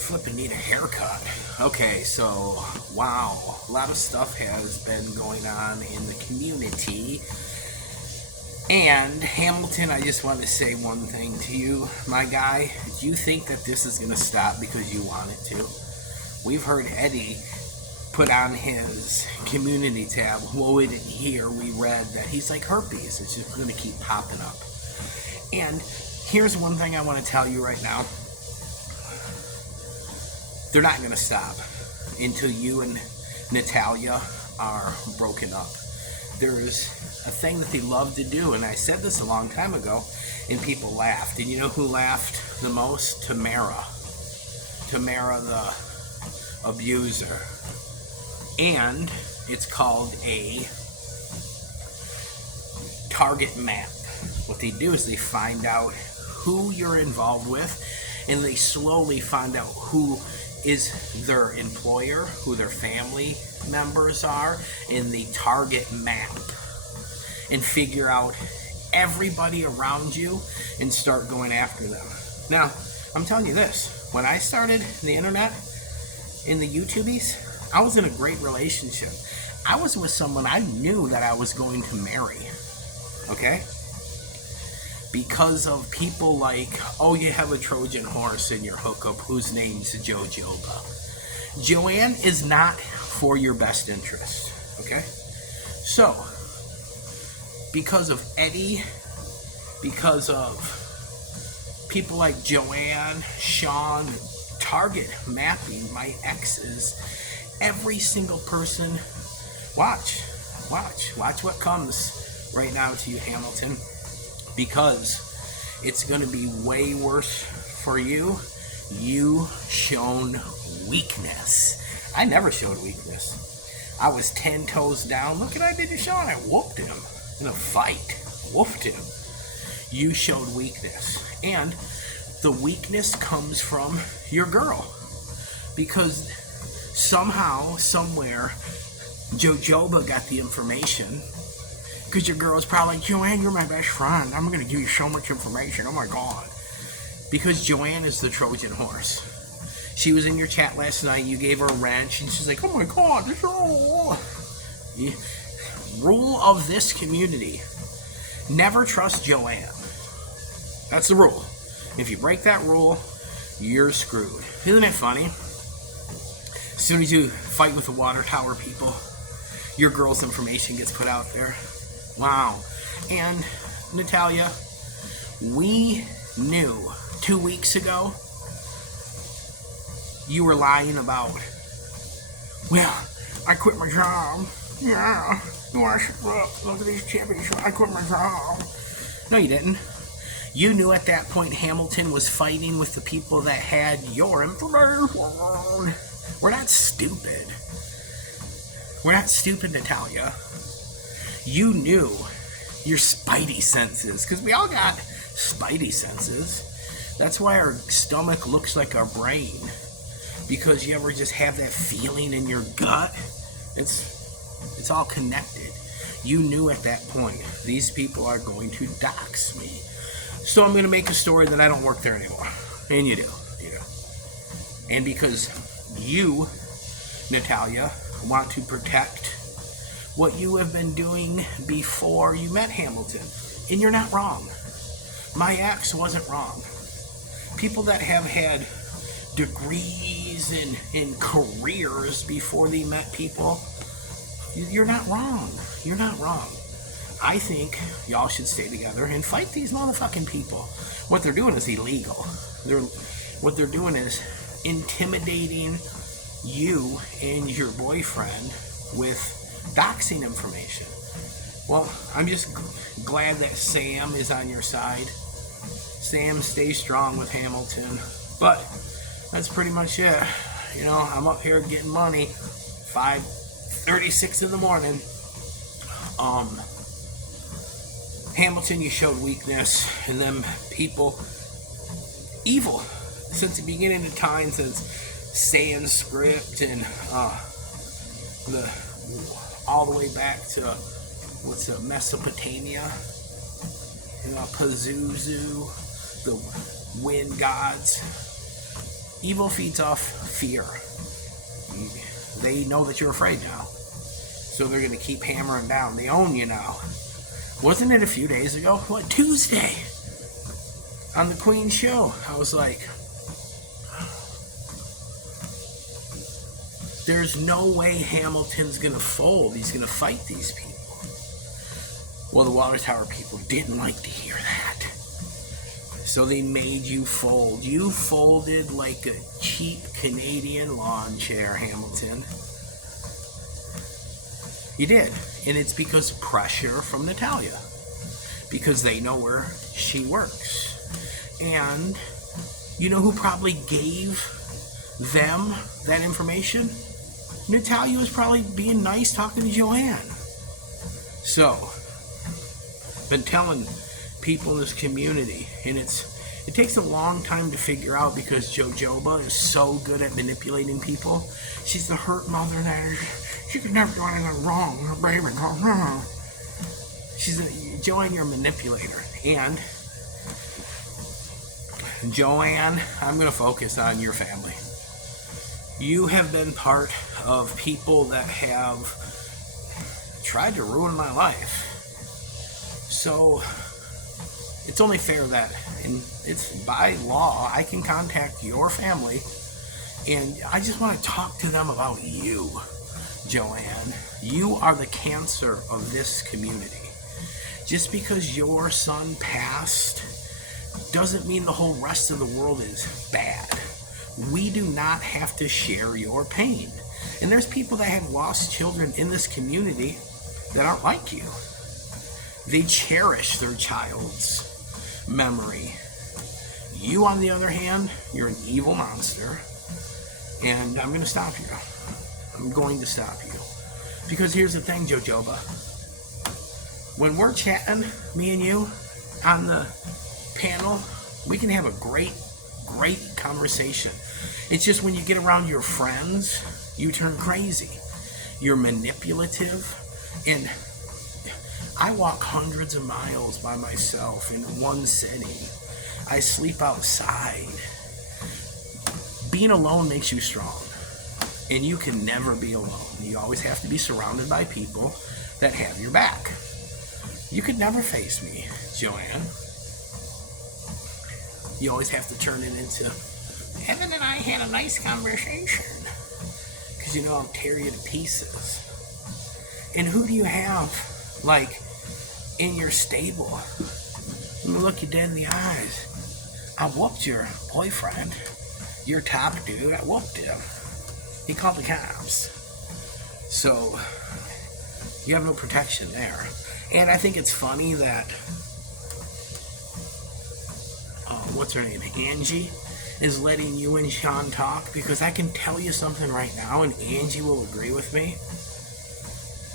Flipping need a haircut. Okay, so wow, a lot of stuff has been going on in the community. And Hamilton, I just want to say one thing to you, my guy. Do you think that this is going to stop because you want it to? We've heard Eddie put on his community tab. Well, we didn't hear. We read that he's like herpes. It's just going to keep popping up. And here's one thing I want to tell you right now. They're not going to stop until you and Natalia are broken up. There's a thing that they love to do, and I said this a long time ago, and people laughed. And you know who laughed the most? Tamara. Tamara the abuser. And it's called a target map. What they do is they find out who you're involved with, and they slowly find out who is their employer, who their family members are, in the target map, and figure out everybody around you and start going after them. Now, I'm telling you this, when I started the internet, in the YouTubies, I was in a great relationship. I was with someone I knew that I was going to marry, okay? Because of people like, oh, you have a Trojan horse in your hookup whose name's Jojoba. Joanne is not for your best interest, okay? So, because of Eddie, because of people like Joanne, Sean, target mapping my exes, every single person, watch what comes right now to you, Hamilton. Because it's going to be way worse for you. You shown weakness. I never showed weakness. I was 10 toes down. Look what I did to Sean. I whooped him in a fight. Whooped him. You showed weakness. And the weakness comes from your girl. Because somehow, somewhere, Jojoba got the information. Because your girl's probably like, Joanne, you're my best friend. I'm going to give you so much information. Oh my God. Because Joanne is the Trojan horse. She was in your chat last night. You gave her a wrench. And she's like, oh my God. This rule of this community. Never trust Joanne. That's the rule. If you break that rule, you're screwed. Isn't it funny? As soon as you fight with the water tower people, your girl's information gets put out there. Wow. And Natalia, we knew 2 weeks ago you were lying about, well, I quit my job. Yeah. Look at these chippies. I quit my job. No, you didn't. You knew at that point Hamilton was fighting with the people that had your information. We're not stupid. We're not stupid, Natalia. You knew your spidey senses, because we all got spidey senses. That's why our stomach looks like our brain, because you ever just have that feeling in your gut. It's all connected. You knew at that point, these people are going to dox me. So I'm going to make a story that I don't work there anymore. And you do. And because you, Natalia, want to protect what you have been doing before you met Hamilton. And you're not wrong. My ex wasn't wrong. People that have had degrees and careers before they met people, you're not wrong. You're not wrong. I think y'all should stay together and fight these motherfucking people. What they're doing is illegal. What they're doing is intimidating you and your boyfriend with doxing information. Well, I'm just glad that Sam is on your side. Sam, stay strong with Hamilton. But that's pretty much it. I'm up here getting money. 5:36 in the morning. Hamilton, you showed weakness, and them people, evil, since the beginning of time, since Sanskrit and all the way back to Mesopotamia, Pazuzu, the wind gods. Evil feeds off fear. They know that you're afraid now. So they're going to keep hammering down. They own you now. Wasn't it a few days ago? What, Tuesday? On the Queen show. I was like, there's no way Hamilton's going to fold. He's going to fight these people. Well, the Water Tower people didn't like to hear that. So they made you fold. You folded like a cheap Canadian lawn chair, Hamilton. You did. And it's because of pressure from Natalia. Because they know where she works. And you know who probably gave them that information? Natalia was probably being nice talking to Joanne. So, been telling people in this community, and it takes a long time to figure out because Jojoba is so good at manipulating people. She's the hurt mother that she could never do anything wrong. Her baby, Joanne, you're a manipulator. And Joanne, I'm going to focus on your family. You have been part of people that have tried to ruin my life. So it's only fair that, and it's by law, I can contact your family, and I just want to talk to them about you, Joanne. You are the cancer of this community. Just because your son passed doesn't mean the whole rest of the world is bad. We do not have to share your pain. And there's people that have lost children in this community that aren't like you. They cherish their child's memory. You, on the other hand, you're an evil monster. And I'm going to stop you. I'm going to stop you. Because here's the thing, Jojoba. When we're chatting, me and you, on the panel, we can have a great conversation. It's just when you get around your friends, you turn crazy. You're manipulative. And I walk hundreds of miles by myself in one setting. I sleep outside. Being alone makes you strong. And you can never be alone. You always have to be surrounded by people that have your back. You could never face me, Joanne. You always have to turn it into, Evan and I had a nice conversation. Because you know I'll tear you to pieces. And who do you have, like, in your stable? Let me look you dead in the eyes. I whooped your boyfriend. Your top dude, I whooped him. He called the cops. So, you have no protection there. And I think it's funny that, what's her name, Angie, is letting you and Sean talk, because I can tell you something right now, and Angie will agree with me.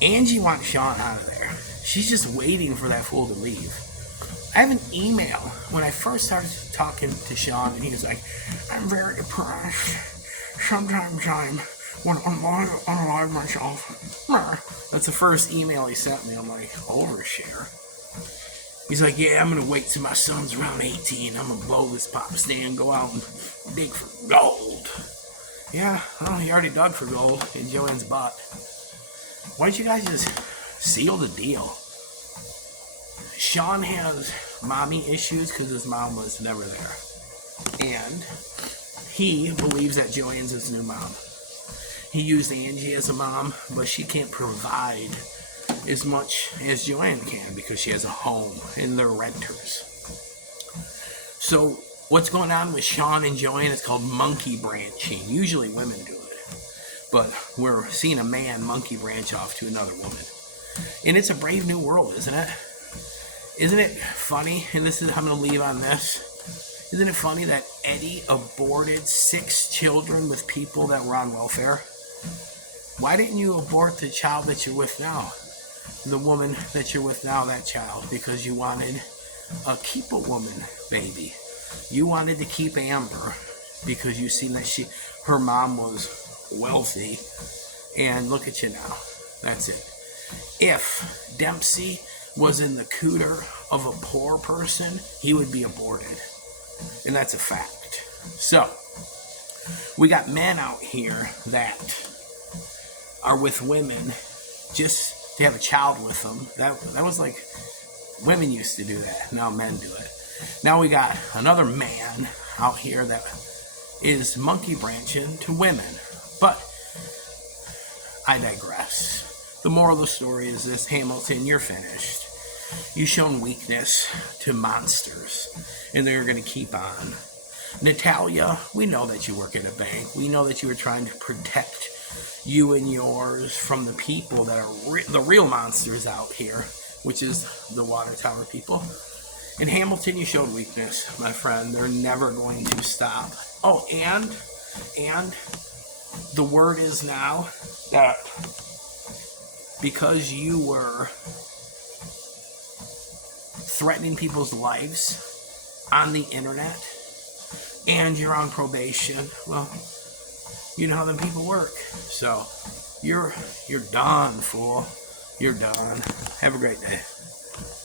Angie wants Sean out of there. She's just waiting for that fool to leave. I have an email when I first started talking to Sean, and he was like, I'm very depressed. Sometimes I want to unalive myself. That's the first email he sent me. I'm like, overshare. He's like, yeah, I'm going to wait till my son's around 18. I'm going to blow this pop stand, go out and dig for gold. Yeah, well, he already dug for gold in Joanne's butt. Why don't you guys just seal the deal? Sean has mommy issues because his mom was never there. And he believes that Joanne's his new mom. He used Angie as a mom, but she can't provide as much as Joanne can because she has a home and they're renters. So what's going on with Sean and Joanne is called monkey branching. Usually women do it, but we're seeing a man monkey branch off to another woman. And it's a brave new world, isn't it? Isn't it funny? And this is, I'm going to leave on this. Isn't it funny that Eddie aborted 6 children with people that were on welfare? Why didn't you abort the child that you're with now? The woman that you're with now, that child, because you wanted a keep a woman baby. You wanted to keep Amber because you seen that her mom was wealthy, and look at you now. That's it. If Dempsey was in the cooter of a poor person, he would be aborted, and that's a fact. So We got men out here that are with women just to have a child with them. That was like, women used to do that. Now men do it. Now we got another man out here that is monkey branching to women. But I digress. The moral of the story is this: Hamilton, you're finished. You've shown weakness to monsters, and they're going to keep on. Natalia, we know that you work in a bank. We know that you were trying to protect you and yours from the people that are the real monsters out here, which is the water tower people. In Hamilton, you showed weakness, my friend. They're never going to stop. Oh, and the word is now that because you were threatening people's lives on the internet and you're on probation, well, you know how them people work. So you're done, fool. You're done. Have a great day.